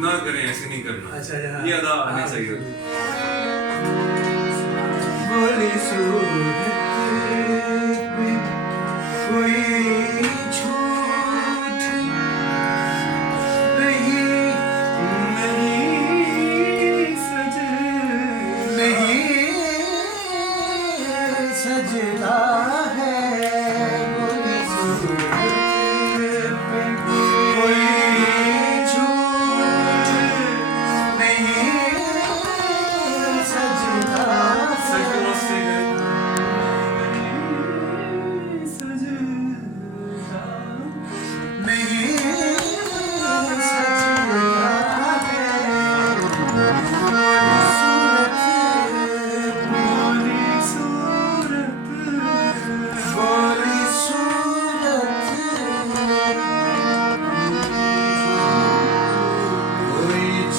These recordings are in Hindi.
ना करें, ऐसे नहीं करना। अच्छा, ये अदा आने चाहिए। बोली सूरत पे कोई झूठ नहीं, नहीं सजता है। बोली सूरत पे कोई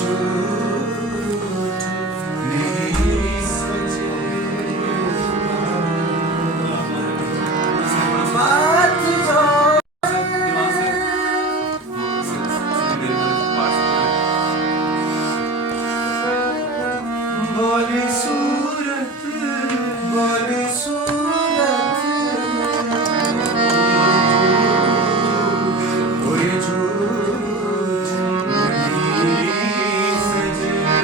झूठ नहीं सजता बोली सूरत, बोली सूरत कोई झूठ नहीं सजता,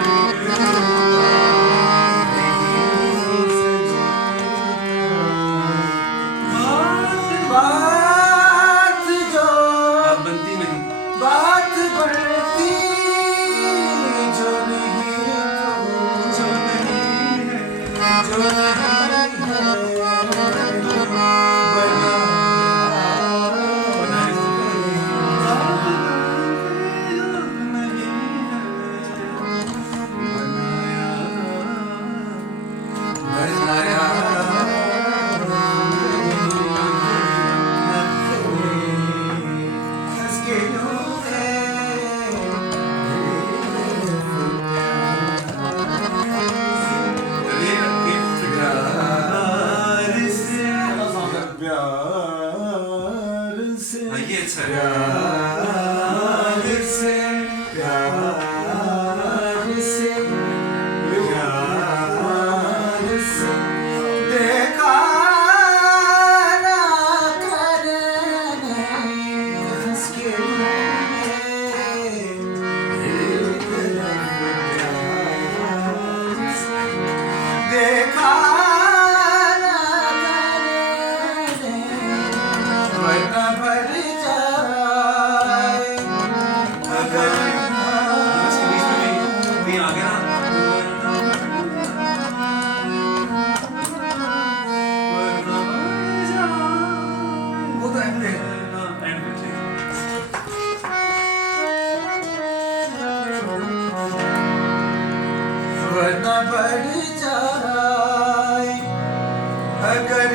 बात जो बनती नहीं, बात बढ़ती जो नहीं, जो नहीं है, जो नहीं है प्यार से, ये अच्छा है। प्यार से, प्यार से, प्यार से देखा ना करने इसके लिए एक तरफ प्यार से देखा वरना भर जाए अगर इसके बीच में भी आ गया ना। वो तो एंड है। एंड में ठीक। वरना भर जाए अगर